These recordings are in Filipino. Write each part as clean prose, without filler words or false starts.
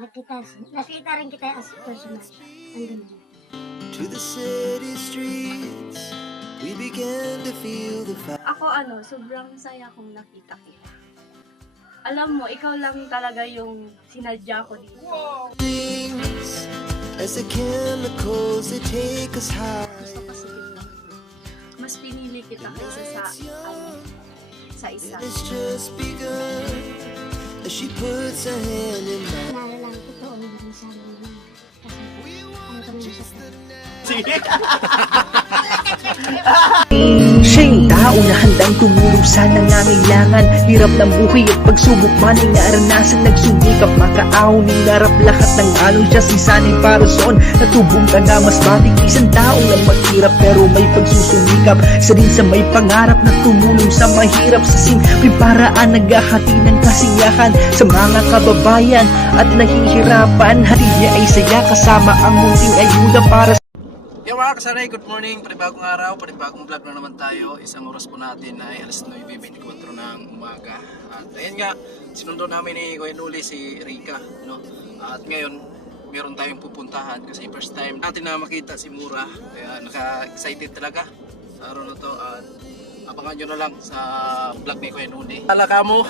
nakita rin kita as personal. Andun na. To the city streets, we began to feel the fire. Ako sobrang saya kong nakita kita. Alam mo, ikaw lang talaga yung sinadya ko dito. As the chemicals they take us high. Gusto kasi kita. Mas pinili kita kaysa sa isa. It's just begun as she puts her hand in mine. Naalala ko totoo yung sabi mo. Kasi ano kami sa Siya yung tao na handang tumulong sa nangangailangan. Hirap ng buhay at pagsubok man ay naranasan. Nagsumikap makaaon, hinarap lahat ng alon. Siya sisanay para soon, natubong ka na mas batik. Isang tao lang maghirap pero may pagsusumikap. Isa rin sa may pangarap na tumulong sa mahirap. Sa simpleng paraan naghahati ng kasiyahan sa mga kababayan at nahihirapan. Hati niya ay saya kasama ang munting ayuda para Yo mga kasanay, good morning, panibagong araw, panibagong vlog na naman tayo. Isang oras po natin ay alas 9:24 ng umaga. At ayun nga, sinundo namin ni Kuya Nuli si Rika, no? At ngayon, meron tayong pupuntahan kasi first time natin na makita si Mura. Kaya naka-excited talaga sa araw na to. At abangan nyo na lang sa vlog ni Kuya Nuli. Alaka mo!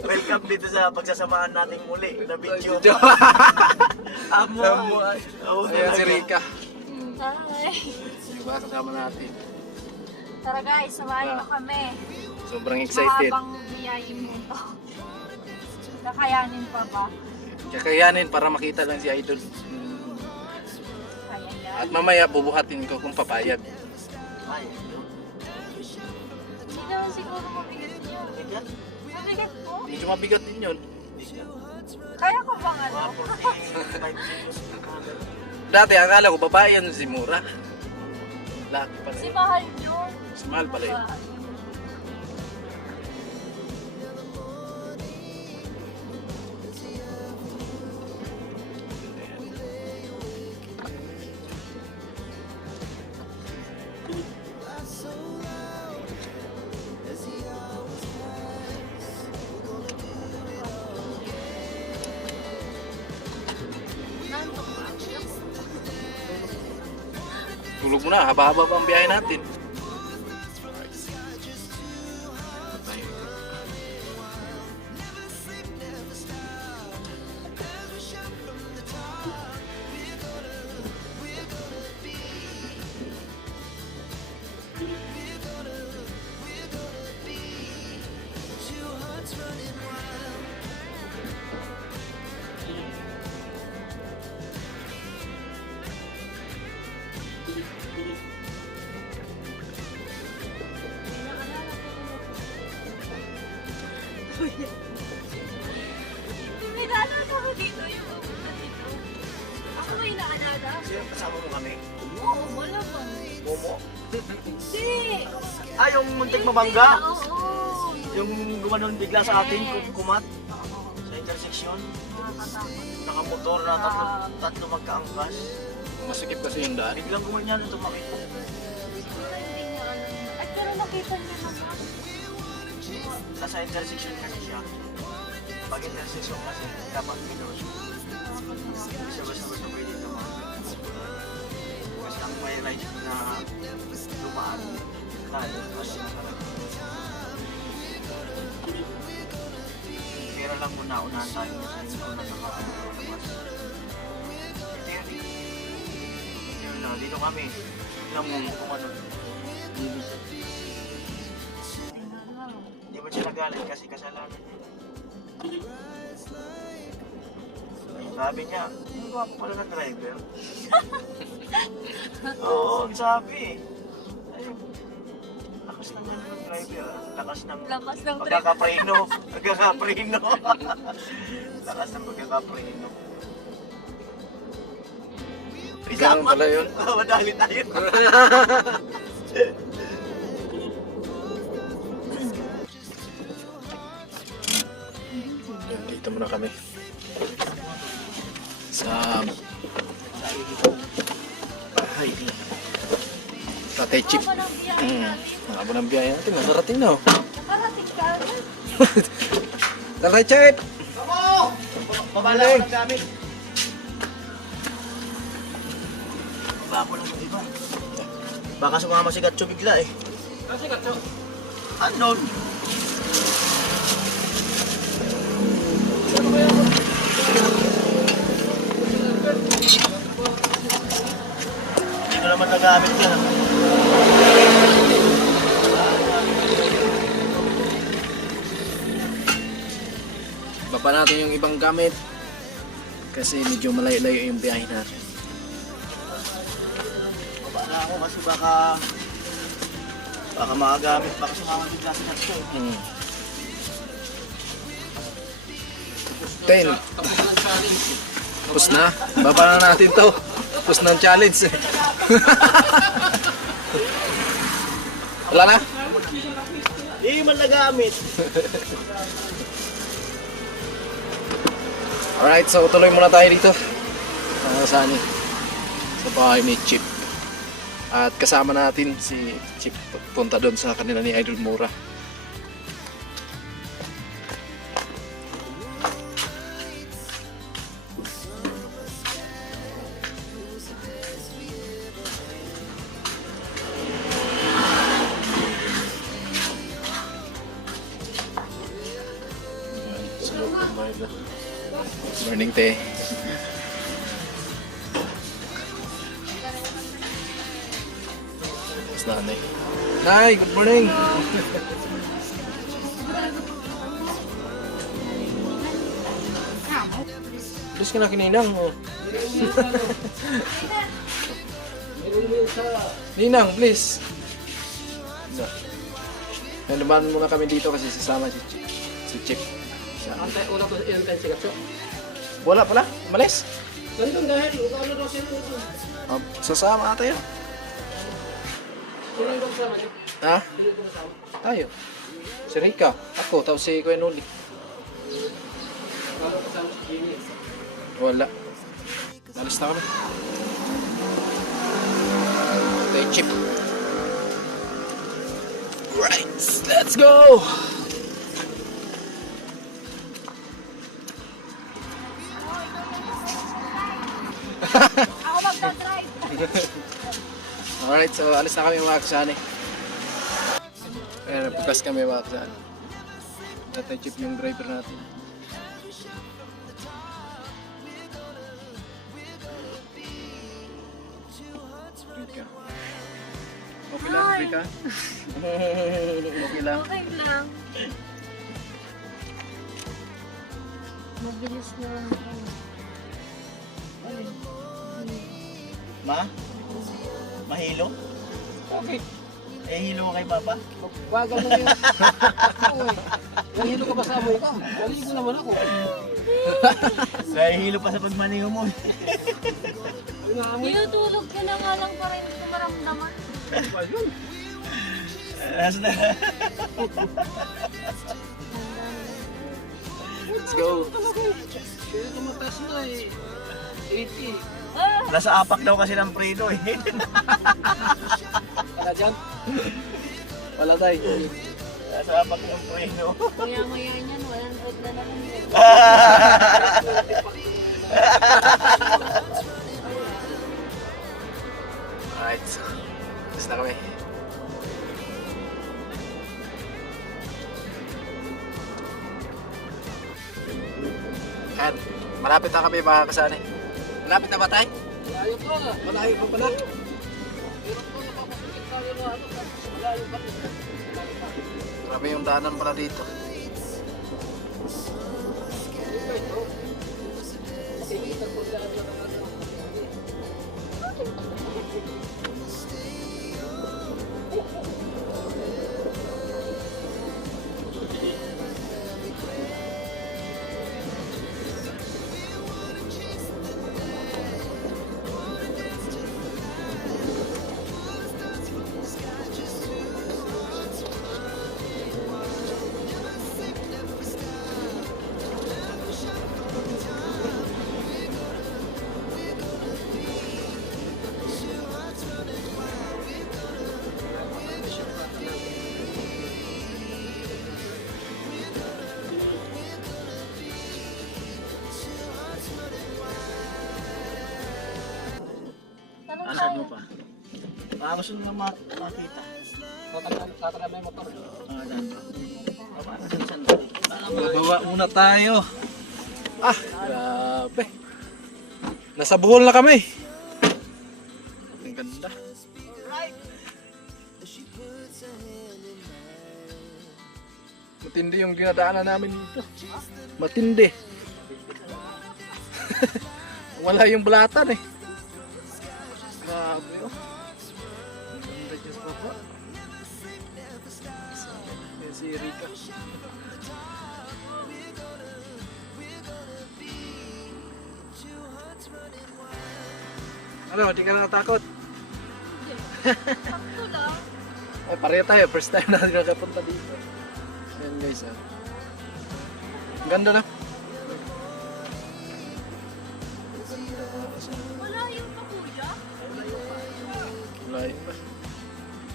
Welcome dito sa pagsasamahan nating muli na video. Amo. Ayan si Rika. Hi! Diba kasama natin. Tara guys, samahan mo kami. Sobrang excited. Mahabang biyayin mo ito. Kakayanin pa ba? Kakayanin para makita lang si Idol. Kaya yan. At mamaya bubuhatin ko kung papayag. Hindi naman siguro mabigat yun. Mabigat po? Medyo mabigat din yun. Kaya ko bang Dati akala ko babae yan si Mura. Laki pala Si yun. Mahal yun. Si Mahal pala yun. Tulog mo na, haba-haba pa ang biyahe natin. Nilala ko dito yung pupunta dito. Ako may naalala. Sino kasama mo kami? Oo, wala pa. Momo? Hindi. Yung muntik mabangga? Oo. Yung gumanon bigla sa atin, Yes. kumat Oo. sa intersection. Nakakatakot. Nakamotor na tatlo magkaangkas. Masikip kasi yung daan. Biglang gumanyan tumakit. Siguro hindi niya alam. Ay, pero nakita niya naman. Nasa intersection kasi siya. Pag intersection kasi, dapat minus. Hindi siya basta-basta pwede tumakit. Kasi ang may right na dumaan, tayo kasi nakalagay. Pero lang muna, unahan tayo sa inyo na nakalabas. Yun na, dito kami. Tignan mo kung ano. Hindi mo siya nagalit kasi kasalanan niya. Sabi niya, ang gwapo pala ng driver. Oo, ang sabi. Ayun, lakas ng driver. Lakas ng pagkakapreno. Pagkakapreno. Lakas ng pagkakapreno. Ganun pala yun. Madali tayo. Dito muna kami. Sa bahay ni Tatay Chip. Ako ng biyahe natin. Haba ng biyahe natin. Nakarating na oh. Nakarating ka agad. Tatay Chip! Babae Wala ko ng gamit. Bako lang yung iba. Baka sumama si Gatcho bigla eh. Kasi Gatcho. Unknown. Hindi ko naman nagamit yan. Baba natin yung ibang gamit. Kasi medyo malayo-layo yung biyahe natin. Baba na ako kasi baka makagamit. Baka sumama bigla si Gatcho. Hmm. 10. Tapos na. Baba na natin to. Tapos na ang challenge eh. Wala na? Hindi man nagamit. Alright, so tuloy muna tayo dito. Saan sa bahay ni Chip. At kasama natin si Chip punta doon sa kanila ni Idol Mura. Sa loob ng bahay na. Morning, te. Mas nanay. Nay, good morning. Please ka na kininang. Ninang, please. Nalabanan muna kami dito kasi sasama si Chip. Si Chip. Antay ulang ko yung si Gatcho. Wala pala, malis. Ganun dahil, ano daw siya ito? Sasama ata yun. Sino yung kasama niyo? Ha? Sino yung kasama? Tayo. Si Rika, ako, tapos si Kuya Noli. Ano kasama si Jimmy? Wala. Alis na kami. Tay Chip. Right, let's go! Ako magdadrive. Alright, so alis na kami mga kasani. Ayan, napugas kami mga kasani. Tatay Chip yung driver natin. Rika. Okay lang, Rika? Okay lang. Okay lang. Mabilis na lang. Ma? Mahilo? Okay. Eh, hilo ka kay Papa? Bagal mo yun. Nahilo ka ba sa amoy ka? Nahilo naman ako. Nahihilo pa sa pagmaniho mo. Tinutulog ko na nga lang para hindi ko maramdaman. Nasa na. Let's go! Kaya tumatas na eh. 80. Nasa apak daw kasi ng preno eh. Kala dyan? Wala tayo. Nasa apak ng preno. Maya-maya niyan, 100 na naman yun. Alright, so alis na kami. Yan, malapit na kami mga kasani. Malapit na ba tayo? Malayo pa. Malayo pa pala. Hirap ko nakapasakit tayo na ano. Tapos malayo pa. Grabe yung daanan pala dito. Iba ito. Sige, tapos na ano. Asad mo pa. Baka gusto nyo makita. Tatagal na yung motor. Dan. Para sa Baba muna tayo. Ah, grabe. Nasa Bohol na kami. Ang ganda. Matindi yung dinadaanan namin dito. Matindi. Wala yung bulatan eh. Grabe oh. Ang ganda dyan sa baba. Yan si Rika. Ano, di ka natatakot? Sakto lang. Ay, pareho tayo. First time natin nakapunta dito. Ayan guys, ah. Ang ganda na. Wala yung pa kuya. Layo pa.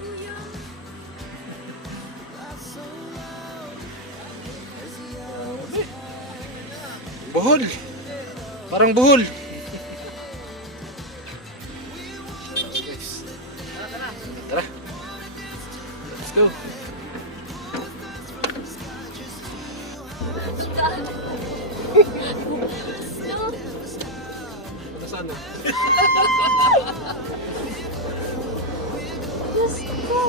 Kuya. Bohol. Parang Bohol. Tara. Let's go. No. Saan na? Diyos ko.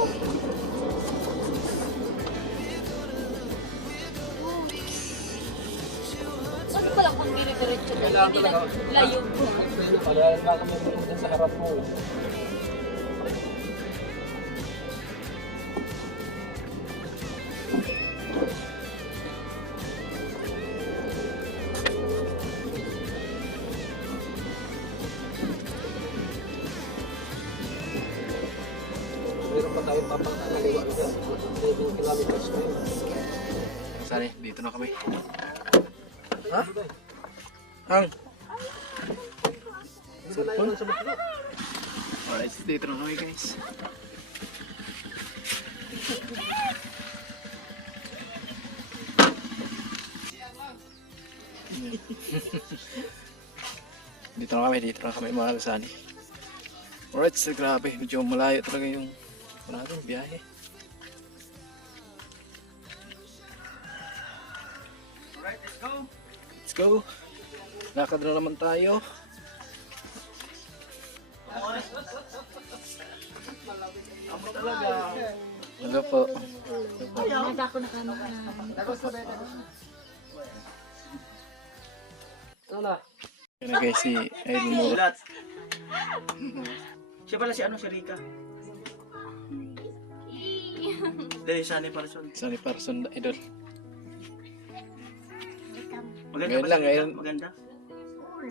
Ano pala kung dire-diretso ko? Hindi na layo ko. Wala na kami dito sa harap mo. Meron pa tayong papangaliwa dito. 7 kilometers na yun. Sorry, dito na kami. Ha? Hang? Cellphone? Alright, dito na kami guys. dito na kami mga kasani. Alright, so grabe, medyo malayo talaga yung natin biyahe. Alright, let's go. Let's go. Lakad na naman tayo. Amo talaga. Ano po? Nada ko na kamo ka. Yan na guys, si Idol Mura. Ulat. Siya pala si ano, si Rika. Dahil sana yung person. Sunny Parson Idol. Maganda Ngayon ba lang, si Rika? ngayon. Maganda?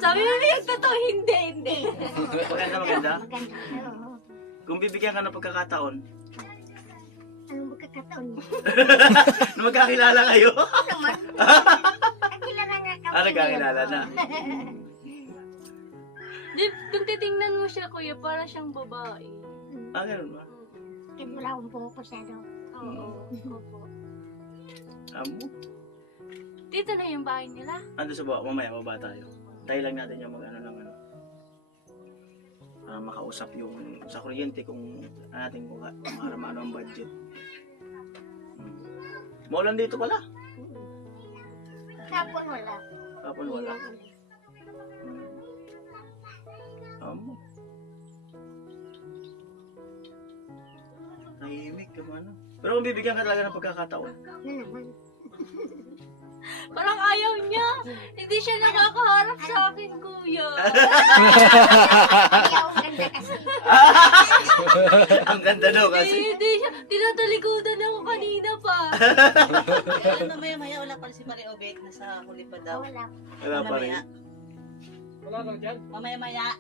Sabi mo yung totoo, hindi. Maganda, maganda? Maganda. Oo. Kung bibigyan ka ng pagkakataon, Anong magkakataon mo? na magkakilala kayo. Naman. Kakilala nga kami. Nagkakilala na. Di, kung titingnan mo siya, kuya, para siyang babae. Ganun ba? Kaya wala akong pumapasado. Oo. Opo. Amo? Dito na yung bahay nila. Ando sa baba, mamaya baba tayo. Tayo lang natin yung mag-ano lang ano. Makausap yung sa kuryente kung natin kung ano ang budget. Maulan dito pala. Kapon wala. Kapon wala. Amo. Tahimik ka man. Pero kung bibigyan ka talaga ng pagkakataon. Ano naman? Parang ayaw niya. Hindi siya nakakaharap sa akin, kuya. Kaya ang ganda kasi. Ang ganda daw kasi. Hindi siya. Tinatalikudan ako kanina pa. Mamaya-maya wala pa si Marie Obek, nasa huli pa daw. Wala. Wala pa rin. Mamaya-maya.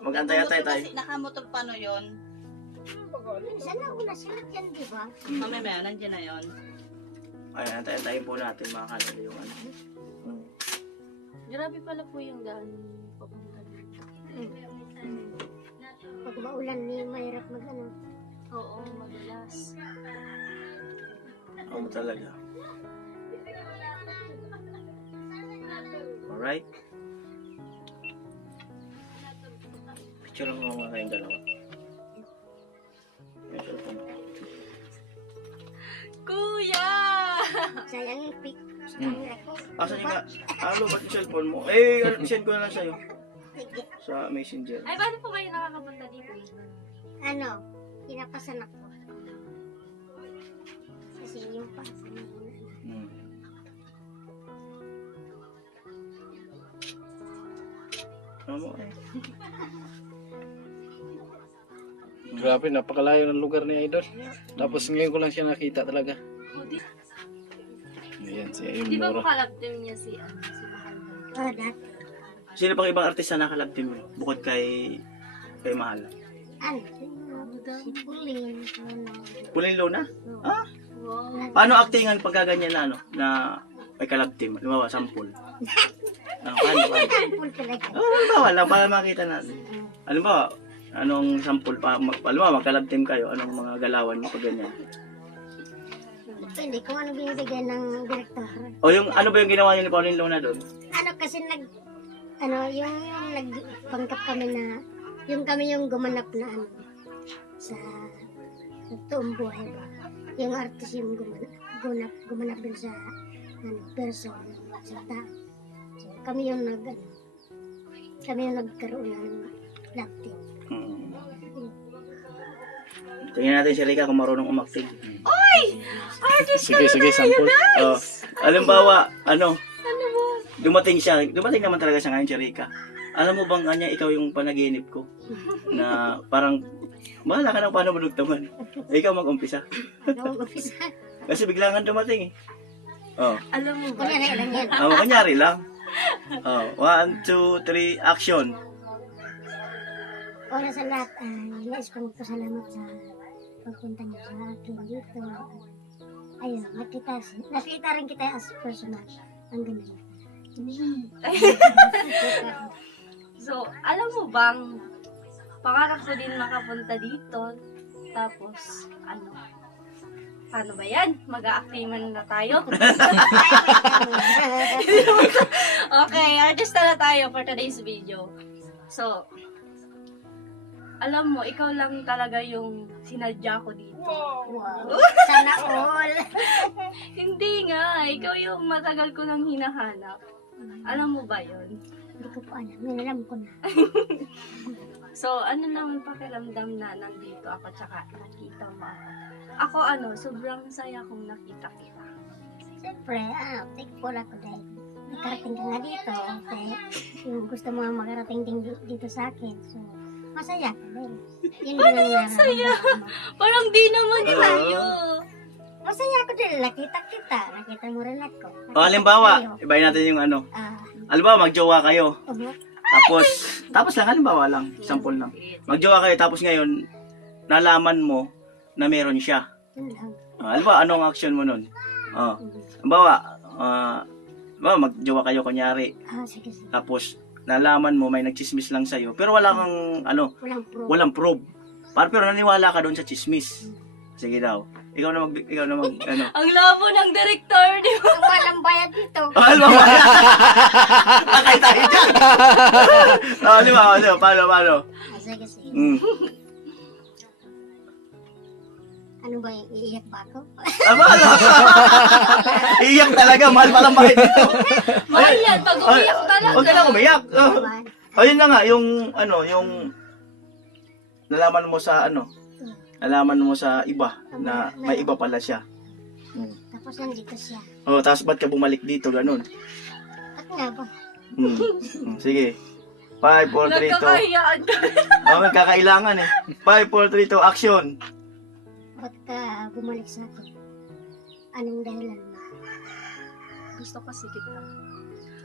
Mag-antay-antay tayo. Kasi nakamotor pa no yun. Sana una sila dyan, di ba? Mamaya-maya, nandiyan na yun. Ay, antay-antayin po natin mga kanila yung ano. Grabe pala po yung daan papunta dito. Pag maulan, mahirap mag-ano. Oo, madalas. Ako talaga. Alright. Picture lang mga kayong dalawa. Yung cellphone. Kuya! Sayang yung pic. Asan yung nga? Ba't yung cellphone mo? Eh, send ko na lang sa'yo. Sa messenger. Ay, paano po kayo nakakapunta dito? Ano, pinapasan ako. Kasi yung pasan na Hmm. Ano eh? Grabe, napakalayo ng lugar ni Idol. Tapos ngayon ko lang siya nakita talaga. Ayan, si Ayun Di ba Mura. makalabdam niya si Mahal? Oh, dati. Sino pang ibang artista na kalabtim mo? Bukod kay Mahal. Ano? Si Pulin. Ano? Pulin Luna? Ah? Wow. Paano actingan pagka ganyan na ano? Na may kalabtim? Halimbawa, sample. Paano? Pul talaga. Halimbawa lang, para makita natin. Halimbawa, anong sample pa? Halimbawa, magkalabtim kayo. Anong mga galawan mo pag ganyan? Depende kung ano binibigyan ng direktor. O yung, ano ba yung ginawa niyo ni Pauline Luna doon? Ano kasi yung nagpangkap kami na, kami yung gumanap na ano, sa toong buhay ba. Yung artist yung gumanap din sa, person, sa tao. So, kami yung nagkaroon ng love team. Tingnan natin si Rika kung marunong umakting. Sige, sample. Halimbawa, dumating naman talaga siya ngayon si Rika. Alam mo bang kanya, ikaw yung panaginip ko? Na parang, bahala ka ng paano manugtaman. Ikaw mag-umpisa. Ano, office. Kasi biglangan dumating eh. Alam mo ba? Kunyari lang yan. Kunyari lang. 1, 2, 3, action. Una sa lahat, nais kong magpasalamat sa pagpunta niyo sa akin dito. Ayun, nakita rin kita as personal. Ang ganda. So, alam mo bang, pangarap ko din makapunta dito. Tapos, paano ba yan? Mag-a-actiman na tayo. Okay, artista na tayo for today's video. So, alam mo, ikaw lang talaga yung sinadya ko dito. Wow. Sana all. Hindi nga, ikaw yung matagal ko nang hinahanap. Alam mo ba yun? Hindi ko po alam. Alam ko na. So, ano naman pakiramdam na nandito ako tsaka nakita mo ako? Ako sobrang saya kong nakita kita. Siyempre, thankful ako dahil nakarating ka nga dito. Okay? Yung gusto mo makarating din dito sa akin. So, masaya ka dahil. Yun Paano yung saya? Parang di naman tayo. Masaya ako dahil nakita kita. Nakita mo rin ako. Halimbawa, ibahin natin yung halimbawa, magjowa kayo. Tapos lang, halimbawa lang, sample lang. Magjowa kayo, tapos ngayon, nalaman mo na meron siya. Yun lang. Halimbawa, anong action mo nun? Halimbawa, magjowa kayo kunyari. Sige. Tapos, nalaman mo may nagchismis lang sa'yo. Pero wala kang, walang proof. Pero naniwala ka doon sa chismis. Sige daw. Ikaw na mag, Ang labo ng director, di ba? Ang walang bayad dito. Halimbawa, akay tayo dyan. Halimbawa, paano? Sige. Ano ba yung iiyak ba ako? Iiyak talaga, mahal palang bakit dito. Mahal yan, pag umiyak talaga. Huwag ka na umiyak. Ayun na nga, yung nalaman mo sa iba na may iba pala siya. Tapos nandito siya. Tapos ba't ka bumalik dito, ganun? At nga ba? Sige. 5, 4, 3, 2. Nagkakahiyaan ka. Magkakailangan eh. 5, 4, 3, 2, action. Ba't ka bumalik sa akin? Anong dahilan mo? Gusto kasi kita.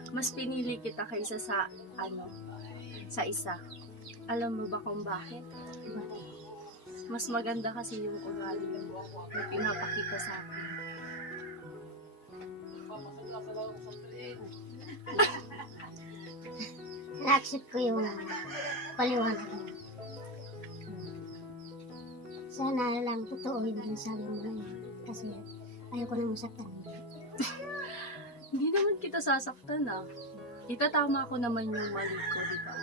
Mas pinili kita kaysa sa isa. Alam mo ba kung bakit? Mas maganda kasi yung ugali mo na pinapakita sa akin. Na-accept ko yung paliwanag mo. Sana lang totoo yung sabi mo na yun. Kasi ayoko na masaktan. Hindi naman kita sasaktan Itatama ko naman yung mali ko, di ba?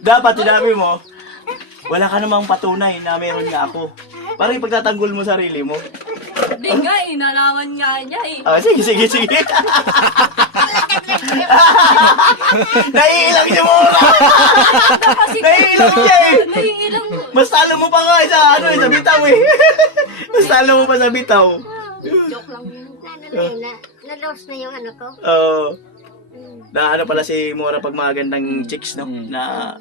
Dapat sinabi mo, wala ka namang patunay na meron nga ako. Parang ipagtatanggol mo sarili mo. Hindi nga eh, nalaman nga niya eh. Ah, sige. Naiilang niya mo! Kasi Naiilang niya eh! naiilang mo. Mas talo mo pa nga sa sa bitaw eh. Mas talo mo pa sa bitaw. Joke lang yun. Na-lost na yung ano ko. Oo. Na ano pala si Mora pag magandang chicks, no? Na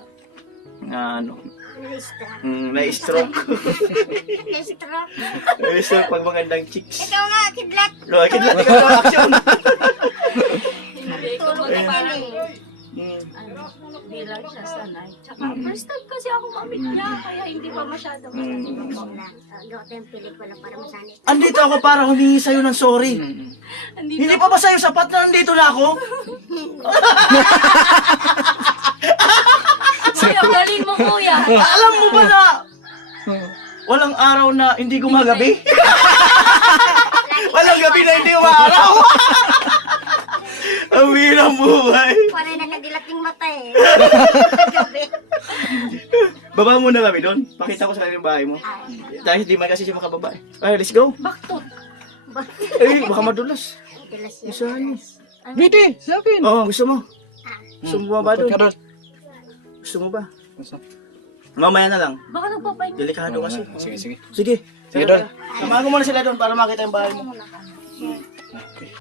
ano, Na-stroke. na-stroke. Na-stroke. Na-stroke pag magandang chicks. Ikaw nga, kidlat. Kidlat ikaw ng action. Hindi ko Tulog ka parang eh. ano, hindi lang siya sanay. Tsaka first time kasi ako mamit niya, kaya hindi pa masyado Gawa tayong pelikula para masanit. Andito ako para humingi sa'yo ng sorry. Hindi pa ba sa'yo sapat na nandito na ako? Kuya, galing mo kuya. Alam mo ba na walang araw na hindi gumagabi? Walang gabi na hindi umaraw. Ang hirang buhay. Parang nakadilating mata eh. Baba muna kami doon. Pakita ko sa kanila yung bahay mo. Dahil hindi man kasi siya makababa eh. Ay, let's go. Baktot. Eh, baka madulas. Tilas Gusto yan. niyo? Biti, sa akin. Oo, gusto mo. Gusto mo ba doon? Ka doon. Gusto mo ba? Mamaya na lang. Baka nagpapain. Delikado kasi. Sige. Sige. Sige doon. Samahan ko muna sila doon para makita yung bahay mo.